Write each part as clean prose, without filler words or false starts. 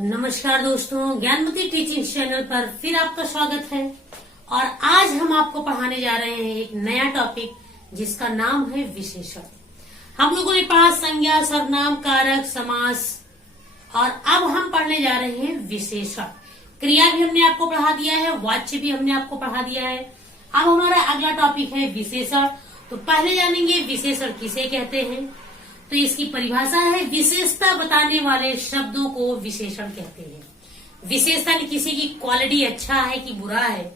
नमस्कार दोस्तों, Gyanmati teaching channel पर फिर आपका स्वागत है। और आज हम आपको पढ़ाने जा रहे हैं एक नया टॉपिक जिसका नाम है विशेषण। हम लोगों ने पढ़ा संज्ञा, सर्वनाम, कारक, समास और अब हम पढ़ने जा रहे हैं विशेषण। क्रिया भी हमने आपको पढ़ा दिया है, वाच्य भी हमने आपको पढ़ा दिया है। अब हमारा अगला टॉपिक है विशेषण। तो पहले जानेंगे विशेषण किसे कहते हैं। तो इसकी परिभाषा है विशेषता बताने वाले शब्दों को विशेषण कहते हैं। विशेषता ने किसी की क्वालिटी अच्छा है कि बुरा है,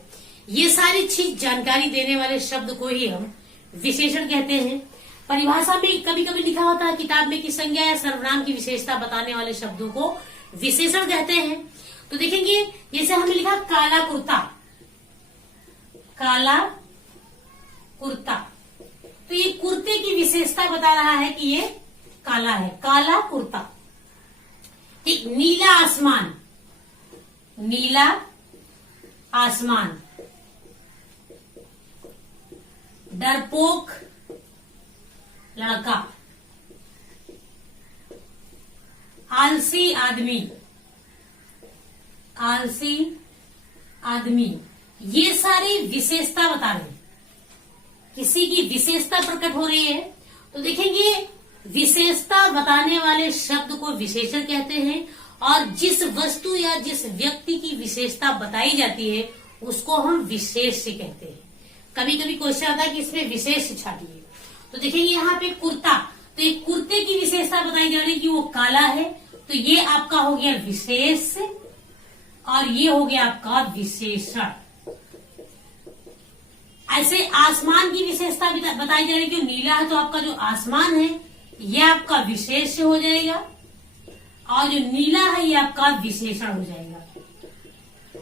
ये सारी चीज जानकारी देने वाले शब्द को ही हम विशेषण कहते हैं। परिभाषा में कभी कभी लिखा होता है किताब में कि संज्ञा या सर्वनाम की विशेषता बताने वाले शब्दों को विशेषण कहते हैं। तो देखेंगे जैसे हमने लिखा काला कुर्ता, काला कुर्ता, तो ये कुर्ते की विशेषता बता रहा है कि ये काला है, काला कुर्ता। ठीक, नीला आसमान, नीला आसमान। डरपोक लड़का, आलसी आदमी, आलसी आदमी। ये सारी विशेषता बता रहे हैं, किसी की विशेषता प्रकट हो रही है। तो देखेंगे विशेषता बताने वाले शब्द को विशेषण कहते हैं और जिस वस्तु या जिस व्यक्ति की विशेषता बताई जाती है उसको हम विशेष्य कहते हैं। कभी कभी क्वेश्चन आता है कि इसमें विशेष्य छाटिए। तो देखेंगे यहाँ पे कुर्ता, तो एक कुर्ते की विशेषता बताई जा रही है कि वो काला है, तो ये आपका हो गया विशेष्य और ये हो गया आपका विशेषण। ऐसे आसमान की विशेषता बताई जा रही है कि नीला है, तो आपका जो आसमान है ये आपका विशेष्य हो जाएगा और जो नीला है ये आपका विशेषण हो जाएगा।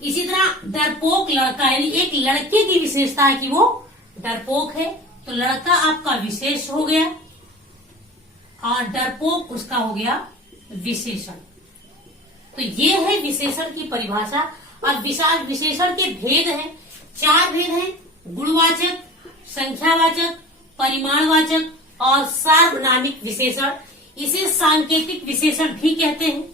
इसी तरह डरपोक लड़का, यानी एक लड़के की विशेषता है कि वो डरपोक है, तो लड़का आपका विशेष हो गया और डरपोक उसका हो गया विशेषण। तो ये है विशेषण की परिभाषा। अब विशेषण के भेद हैं, 4 भेद हैं: गुणवाचक, संख्यावाचक, परिमाणवाचक और सार्वनामिक विशेषण। इसे सांकेतिक विशेषण भी कहते हैं,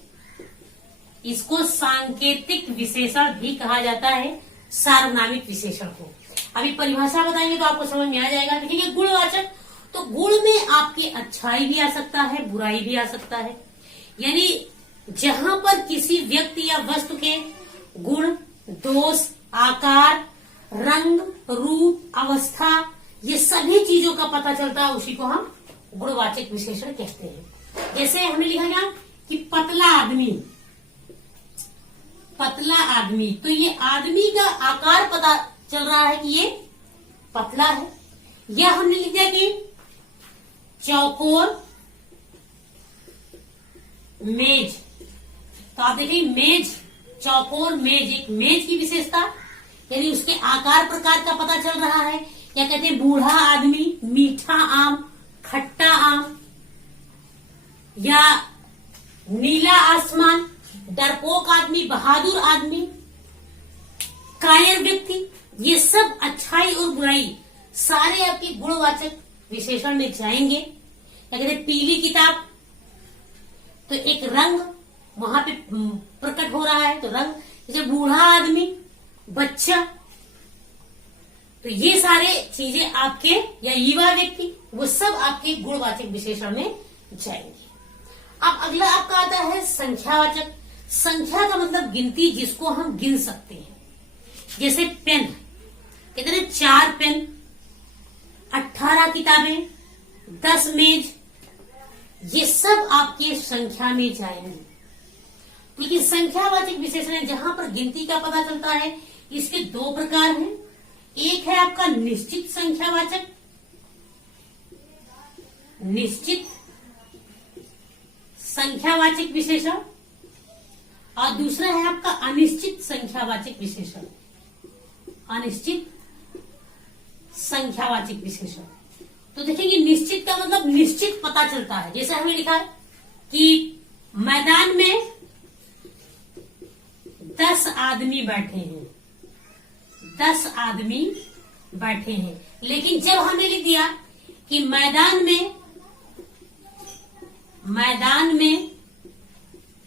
इसको सांकेतिक विशेषण भी कहा जाता है, सार्वनामिक विशेषण को। अभी परिभाषा बताएंगे तो आपको समझ में आ जाएगा। देखिए गुणवाचक, तो गुण में आपकी अच्छाई भी आ सकता है, बुराई भी आ सकता है। यानी जहां पर किसी व्यक्ति या वस्तु के गुण, दोष, आकार, रंग, रूप, अवस्था, ये सभी चीजों का पता चलता है, उसी को हम गुणवाचक विशेषण कहते हैं। जैसे हमने लिखा गया कि पतला आदमी, पतला आदमी, तो ये आदमी का आकार पता चल रहा है कि ये पतला है। या हमने लिख दिया कि चौकोर मेज, तो आप देखिए मेज, चौकोर मेज, एक मेज की विशेषता यानी उसके आकार प्रकार का पता चल रहा है। क्या कहते हैं, बूढ़ा आदमी, मीठा आम, खट्टा आम, या नीला आसमान, डरपोक आदमी, बहादुर आदमी, कायर व्यक्ति, ये सब अच्छाई और बुराई सारे आपके गुणवाचक विशेषण में जाएंगे। क्या कहते हैं, पीली किताब, तो एक रंग वहां पे प्रकट हो रहा है, तो रंग। जैसे बूढ़ा आदमी, बच्चा, तो ये सारे चीजें आपके, या युवा व्यक्ति, वो सब आपके गुणवाचक विशेषण में जाएंगे। अब अगला आपका आता है संख्यावाचक। संख्या का मतलब गिनती, जिसको हम गिन सकते हैं। जैसे पेन, कहते हैं 4 पेन, 18 किताबें, 10 मेज, ये सब आपके संख्या में जाएंगे। लेकिन संख्यावाचक विशेषण है जहां पर गिनती का पता चलता है, इसके 2 प्रकार हैं। एक है आपका निश्चित संख्यावाचक, निश्चित संख्यावाचक विशेषण, और दूसरा है आपका अनिश्चित संख्यावाचक विशेषण, अनिश्चित संख्यावाचक विशेषण। तो देखेंगे निश्चित का मतलब निश्चित पता चलता है। जैसे हमें लिखा है कि मैदान में 10 आदमी बैठे हैं, 10 आदमी बैठे हैं। लेकिन जब हमने लिख दिया कि मैदान में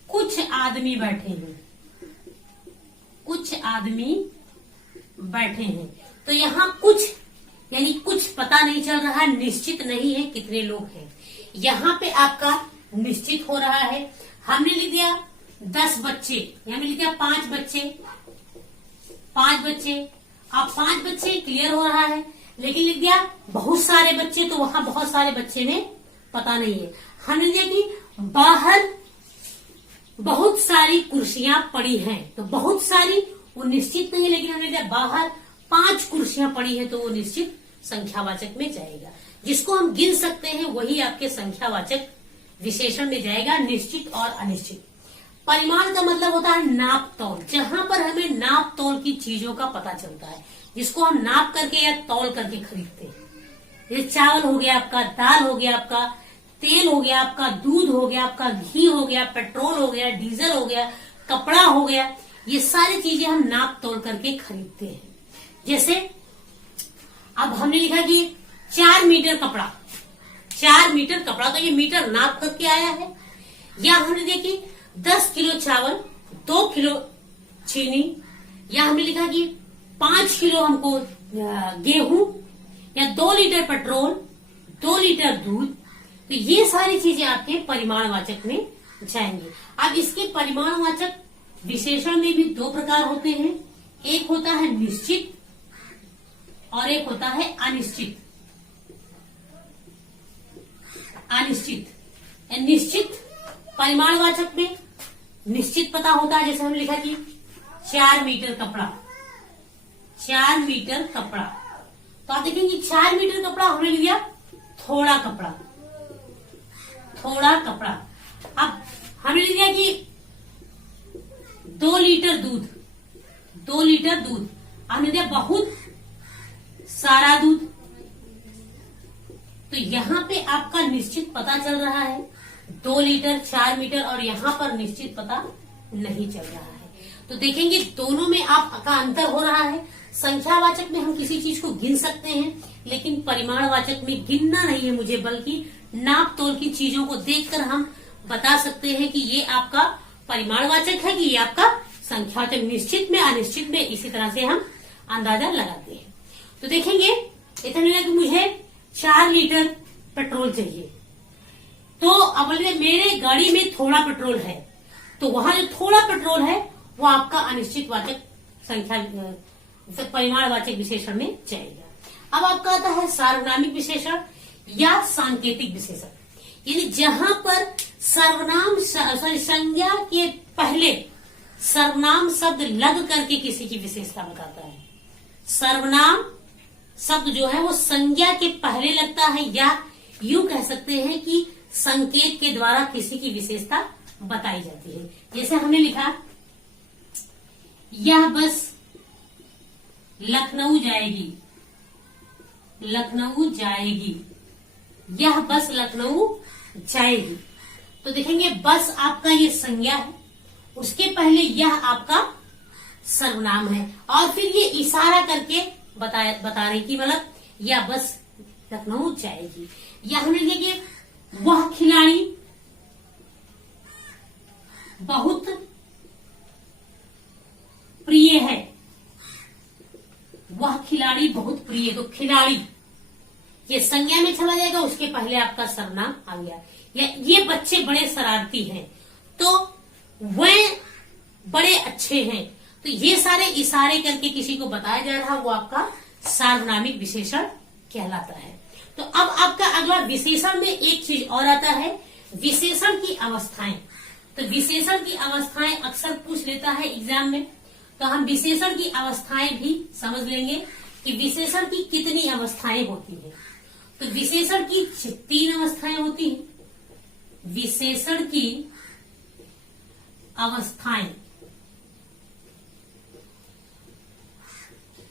कुछ कुछ आदमी बैठे हैं, कुछ आदमी बैठे हैं। तो यहाँ कुछ यानी कुछ पता नहीं चल रहा है, निश्चित नहीं है कितने लोग हैं। यहाँ पे आपका निश्चित हो रहा है। हमने लिख दिया 10 बच्चे, यहाँ लिख दिया 5 बच्चे, 5 बच्चे। अब 5 बच्चे क्लियर हो रहा है, लेकिन लिख दिया बहुत सारे बच्चे, तो वहां बहुत सारे बच्चे में पता नहीं है। हमने लिख दिया कि बाहर बहुत सारी कुर्सियां पड़ी हैं, तो बहुत सारी वो निश्चित नहीं है, लेकिन हमने दिया बाहर 5 कुर्सियां पड़ी हैं, तो वो निश्चित संख्यावाचक में जाएगा। जिसको हम गिन सकते हैं वही आपके संख्यावाचक विशेषण में जाएगा, निश्चित और अनिश्चित। परिमाण का मतलब होता है नाप तौल, जहां पर हमें नाप तौल की चीजों का पता चलता है, जिसको हम नाप करके या तौल करके खरीदते हैं। ये चावल हो गया आपका, दाल हो गया आपका, तेल हो गया आपका, दूध हो गया आपका, घी हो गया, पेट्रोल हो गया, डीजल हो गया, कपड़ा हो गया, ये सारी चीजें हम नाप तौल करके खरीदते हैं। जैसे अब हमने लिखा कि 4 मीटर कपड़ा, 4 मीटर कपड़ा, तो ये मीटर नाप करके आया है। या हमने देखी 10 किलो चावल, 2 किलो चीनी, या हमने लिखा कि 5 किलो हमको गेहूं, या 2 लीटर पेट्रोल, 2 लीटर दूध। तो ये सारी चीजें आपके परिमाणवाचक में जाएंगे। अब इसके परिमाणवाचक विशेषण में भी 2 प्रकार होते हैं, एक होता है निश्चित और एक होता है अनिश्चित। अनिश्चित निश्चित परिमाणवाचक में निश्चित पता होता है, जैसे हमने लिखा कि 4 मीटर कपड़ा, 4 मीटर कपड़ा। तो आप देखेंगे 4 मीटर कपड़ा हमने लिया थोड़ा कपड़ा, थोड़ा कपड़ा। अब हमने लिया कि 2 लीटर दूध, 2 लीटर दूध, हमने दिया बहुत सारा दूध। तो यहाँ पे आपका निश्चित पता चल रहा है 2 लीटर, 4 मीटर, और यहाँ पर निश्चित पता नहीं चल रहा है। तो देखेंगे दोनों में आपका अंतर हो रहा है। संख्यावाचक में हम किसी चीज को गिन सकते हैं, लेकिन परिमाणवाचक में गिनना नहीं है मुझे, बल्कि नाप तोल की चीजों को देखकर हम बता सकते हैं कि ये आपका परिमाणवाचक है कि ये आपका संख्यावाचक। निश्चित में अनिश्चित में इसी तरह से हम अंदाजा लगाते हैं। तो देखेंगे इतना कि मुझे 4 लीटर पेट्रोल चाहिए, तो अब मेरे गाड़ी में थोड़ा पेट्रोल है, तो वहां जो थोड़ा पेट्रोल है वो आपका अनिश्चितवाचक संख्या परिमाणवाचक विशेषण में जाएगा। अब आपका आता है सार्वनामिक विशेषण या सांकेतिक विशेषण, यानी जहां पर सर्वनाम संज्ञा के पहले सर्वनाम शब्द लग करके किसी की विशेषता बताता है। सर्वनाम शब्द जो है वो संज्ञा के पहले लगता है, या यूं कह सकते हैं कि संकेत के द्वारा किसी की विशेषता बताई जाती है। जैसे हमने लिखा यह बस लखनऊ जाएगी, लखनऊ जाएगी, यह बस लखनऊ जाएगी। तो देखेंगे बस आपका ये संज्ञा है, उसके पहले यह आपका सर्वनाम है, और फिर ये इशारा करके बता रही कि मतलब यह बस लखनऊ जाएगी। या हमने देखिए वह खिलाड़ी बहुत प्रिय है, वह खिलाड़ी बहुत प्रिय, तो खिलाड़ी ये संज्ञा में चला जाएगा, उसके पहले आपका सर्वनाम आ गया। या ये बच्चे बड़े शरारती हैं, तो वह बड़े अच्छे हैं, तो ये सारे इशारे करके किसी को बताया जा रहा, वो आपका सार्वनामिक विशेषण कहलाता है। तो अब आपका अगला विशेषण में एक चीज और आता है, विशेषण की अवस्थाएं। तो विशेषण की अवस्थाएं अक्सर पूछ लेता है एग्जाम में, तो हम विशेषण की अवस्थाएं भी समझ लेंगे कि विशेषण की कितनी अवस्थाएं होती है। तो विशेषण की 3 अवस्थाएं होती हैं। विशेषण की अवस्थाएं,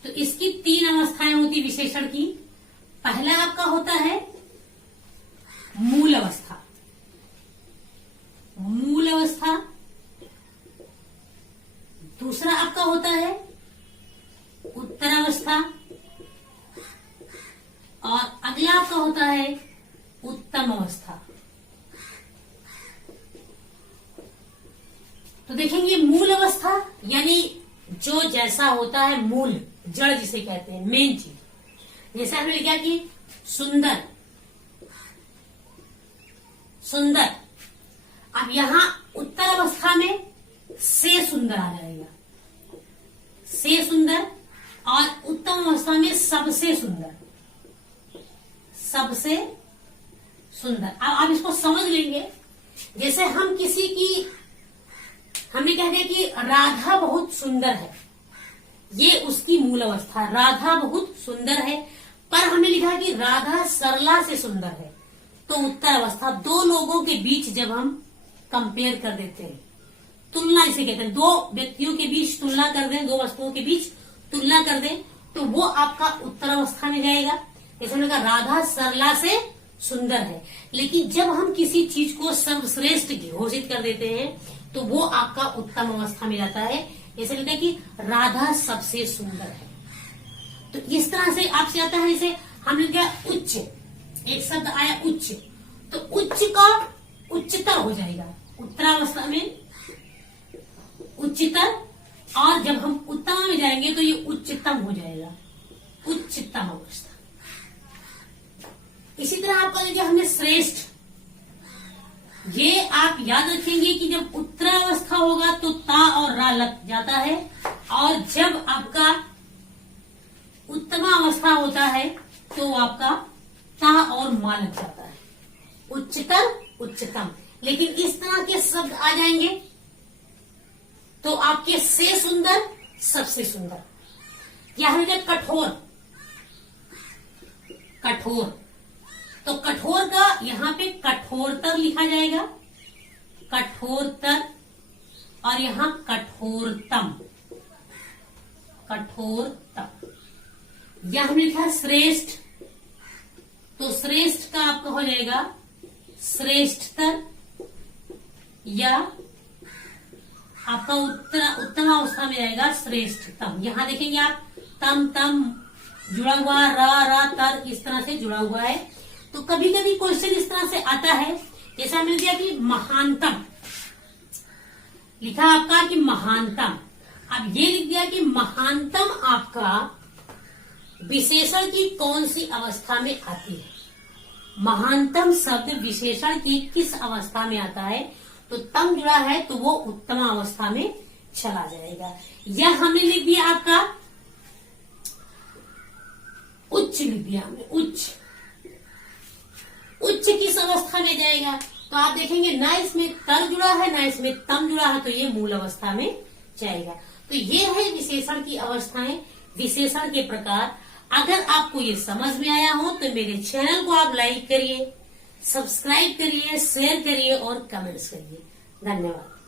तो इसकी 3 अवस्थाएं होती विशेषण की। पहला आपका होता है मूल अवस्था, मूल अवस्था। दूसरा आपका होता है उत्तर अवस्था, और अगला आपका होता है उत्तम अवस्था। तो देखेंगे मूल अवस्था यानी जो जैसा होता है मूल, जड़ जिसे कहते हैं, मेन चीज। जैसे हमने लिखा कि सुंदर, सुंदर। अब यहां उत्तर अवस्था में से सुंदर आ जाएगा, से सुंदर, और उत्तम अवस्था में सबसे सुंदर, सबसे सुंदर। अब आप इसको समझ लेंगे। जैसे हम किसी की, हमने कह दिया कि राधा बहुत सुंदर है, ये उसकी मूल अवस्था, राधा बहुत सुंदर है। पर हमने लिखा कि राधा सरला से सुंदर है, तो उत्तर अवस्था। दो लोगों के बीच जब हम कंपेयर कर देते हैं, तुलना इसे कहते हैं, दो व्यक्तियों के बीच तुलना कर दें, दो वस्तुओं के बीच तुलना कर दें, तो वो आपका उत्तर अवस्था में जाएगा। जैसे हमने कहा राधा सरला से सुंदर है। लेकिन जब हम किसी चीज को सर्वश्रेष्ठ घोषित कर देते हैं तो वो आपका उत्तम अवस्था में जाता है। जैसे कहते हैं कि राधा सबसे सुंदर है, तो इस तरह से आपसे आता है। जैसे हमने क्या, उच्च, एक शब्द आया उच्च, तो उच्च का उच्चतर हो जाएगा उत्तरावस्था में, उच्चतर। और जब हम उत्तम में जाएंगे तो ये उच्चतम हो जाएगा, उच्चतम अवस्था। इसी तरह आपका जो हमने श्रेष्ठ, ये आप याद रखेंगे कि जब उत्तरावस्था होगा तो ता और रा लग जाता है, और जब आपका उत्तमा अवस्था होता है तो आपका ता और मा लग जाता है, उच्चतर, उच्चतम। लेकिन इस तरह के शब्द आ जाएंगे तो आपके से सुंदर, सबसे सुंदर। या हमें कठोर, कठोर, तो कठोर का यहां पे कठोरतर लिखा जाएगा, कठोरतर, और यहां कठोरतम, कठोरतम। या हमने लिखा श्रेष्ठ, तो श्रेष्ठ का आपका हो जाएगा श्रेष्ठतर, या आपका उत्तम अवस्था में जाएगा श्रेष्ठतम। यहां देखेंगे आप तम तम जुड़ा हुआ, रा रा तर इस तरह से जुड़ा हुआ है। तो कभी कभी क्वेश्चन इस तरह से आता है, जैसा हमने दिया कि महानतम, लिखा आपका कि महानतम। अब ये लिख दिया कि महानतम आपका विशेषण की कौन सी अवस्था में आती है। महानतम शब्द विशेषण की किस अवस्था में आता है, तो तम जुड़ा है तो वो उत्तम अवस्था में चला जाएगा। या हमने लिख दिया आपका उच्च, लिख दिया हमने उच्च, उच्च किस अवस्था में जाएगा, तो आप देखेंगे ना इसमें तर जुड़ा है ना इसमें तम जुड़ा है, तो ये मूल अवस्था में जाएगा। तो ये है विशेषण की अवस्थाएं, विशेषण के प्रकार। अगर आपको ये समझ में आया हो तो मेरे चैनल को आप लाइक करिए, सब्सक्राइब करिए, शेयर करिए और कमेंट्स करिए। धन्यवाद।